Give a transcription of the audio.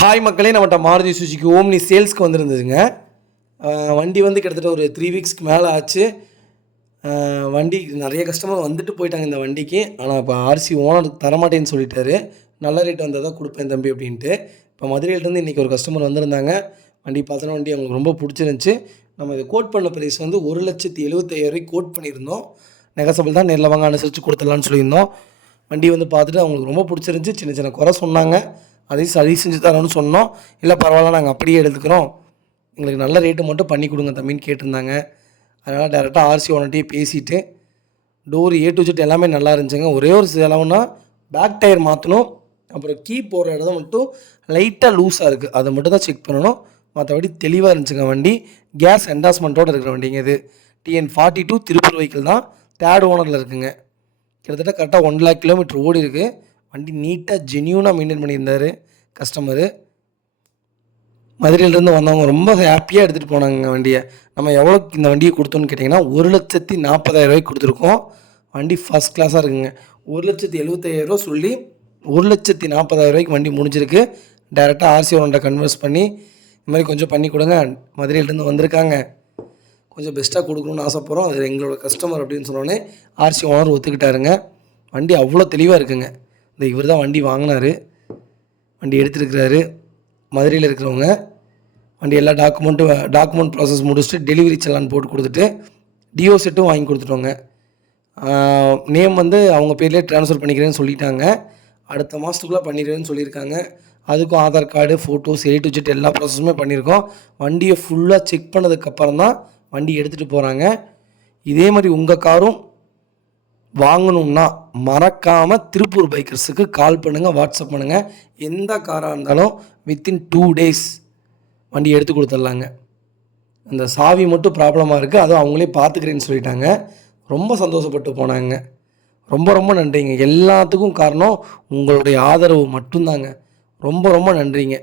Hi மக்களே, நம்மகிட்ட Maruti Suzuki omni சேல்ஸ்க்கு வந்திருந்ததுங்க. வண்டி வந்து கிட்டத்தட்ட ஒரு 3 வீக்ஸ்க்கு மேலே ஆச்சு. வண்டி நிறைய கஸ்டமர் வந்துட்டு போயிட்டாங்க இந்த வண்டிக்கு. ஆனால் இப்போ ஆர்சி ஓனர் தரமாட்டேன்னு சொல்லிட்டாரு. நல்ல ரேட் வந்தால் தான் கொடுப்பேன் தம்பி அப்படின்ட்டு. இப்போ மதுரையிலேருந்து இன்றைக்கி ஒரு கஸ்டமர் வந்திருந்தாங்க. வண்டி பார்த்தோன்னா வண்டி அவங்களுக்கு ரொம்ப பிடிச்சிருந்துச்சி. நம்ம இதை கோட் பண்ண ப்ரைஸ் வந்து 1,75,000 கோட் பண்ணியிருந்தோம். நெகசபிள் தான், நேரில் வாங்க அனுசரித்து கொடுத்துடலான்னு சொல்லியிருந்தோம். வண்டி வந்து பார்த்துட்டு அவங்களுக்கு ரொம்ப பிடிச்சிருந்துச்சி. சின்ன சின்ன குறை சொன்னாங்க, அதையும் சரி செஞ்சு தரோன்னு சொன்னோம். இல்லை பரவாயில்ல, நாங்கள் அப்படியே எடுத்துக்கிறோம், எங்களுக்கு நல்ல ரேட்டு மட்டும் பண்ணி கொடுங்க தம்பின்னு கேட்டிருந்தாங்க. அதனால் டேரெக்டாக ஆர்சி ஓனர்கிட்டயே பேசிவிட்டு டோர் ஏ டு ஜெட் எல்லாமே நல்லா இருந்துச்சுங்க. ஒரே ஒரு செலவுனா பேக் டயர் மாற்றணும், அப்புறம் கீ போடுற இடம் மட்டும் லைட்டாக லூஸாக இருக்குது, அதை மட்டும் தான் செக் பண்ணணும். மற்றபடி தெளிவாக இருந்துச்சுங்க வண்டி. கேஸ் என்டாஸ்மெண்ட்டோடு இருக்கிற வண்டிங்க இது. TN42 திருப்பூர் வெஹிக்கிள் தான், தேர்ட் ஓனரில் இருக்குங்க. கிட்டத்தட்ட கரெக்டாக 1 lakh கிலோமீட்டர் ஓடி இருக்குது. வண்டி நீட்டாக ஜென்யூனாக மெயின்டைன் பண்ணியிருந்தார் கஸ்டமரு. மதுரையிலேருந்து வந்தவங்க ரொம்ப ஹாப்பியாக எடுத்துகிட்டு போனாங்க வண்டியை. நம்ம எவ்வளோக்கு இந்த வண்டியை கொடுத்தோன்னு கேட்டிங்கன்னா 1,40,000 கொடுத்துருக்கோம். வண்டி ஃபஸ்ட் கிளாஸாக இருக்குங்க. 1,75,000 சொல்லி 1,40,000 வண்டி முடிஞ்சிருக்கு. டேரெக்டாக ஆர்சி ஓனர்கிட்ட கன்வெர்ஸ் பண்ணி இந்த மாதிரி கொஞ்சம் பண்ணி கொடுங்க, மதுரையிலேருந்து வந்திருக்காங்க, கொஞ்சம் பெஸ்ட்டாக கொடுக்கணுன்னு ஆசைப்பட்றோம், அது எங்களோட கஸ்டமர் அப்படின்னு சொன்னோன்னே ஆர்சி ஓனர் ஒத்துக்கிட்டாருங்க. வண்டி அவ்வளோ தெளிவாக இருக்குங்க. இந்த இவர் தான் வண்டி வாங்கினார், வண்டி எடுத்துருக்கிறாரு. மதுரையில் இருக்கிறவங்க வண்டி எல்லா டாக்குமெண்ட் ப்ராசஸ் முடிச்சுட்டு டெலிவரி செல்லான் போட்டு கொடுத்துட்டு டிஓ செட்டும் வாங்கி கொடுத்துட்டோங்க. நேம் வந்து அவங்க பேர்லேயே ட்ரான்ஸ்ஃபர் பண்ணிக்கிறேன்னு சொல்லிட்டாங்க. அடுத்த மாதத்துக்குள்ளே பண்ணிடுவேன்னு சொல்லியிருக்காங்க. அதுக்கும் Aadhaar card, photos, A to Z எல்லா ப்ராசஸுமே பண்ணியிருக்கோம். வண்டியை ஃபுல்லாக செக் பண்ணதுக்கப்புறம் தான் வண்டி எடுத்துகிட்டு போகிறாங்க. இதே மாதிரி உங்கள் காரும் வாங்கணுன்னா மறக்காமல் திருப்பூர் பைக்கர்ஸுக்கு கால் பண்ணுங்கள், வாட்ஸ்அப் பண்ணுங்கள். எந்த காராக இருந்தாலும் வித்தின் 2 days வண்டி எடுத்து கொடுத்துட்லாங்க. அந்த சாவி மட்டும் ப்ராப்ளமாக இருக்குது, அதுவும் அவங்களே பார்த்துக்கிறேன்னு சொல்லிட்டாங்க. ரொம்ப சந்தோஷப்பட்டு போனாங்க. ரொம்ப ரொம்ப நன்றிங்க. எல்லாத்துக்கும் காரணம் உங்களுடைய ஆதரவு மட்டும்தாங்க. ரொம்ப ரொம்ப நன்றிங்க.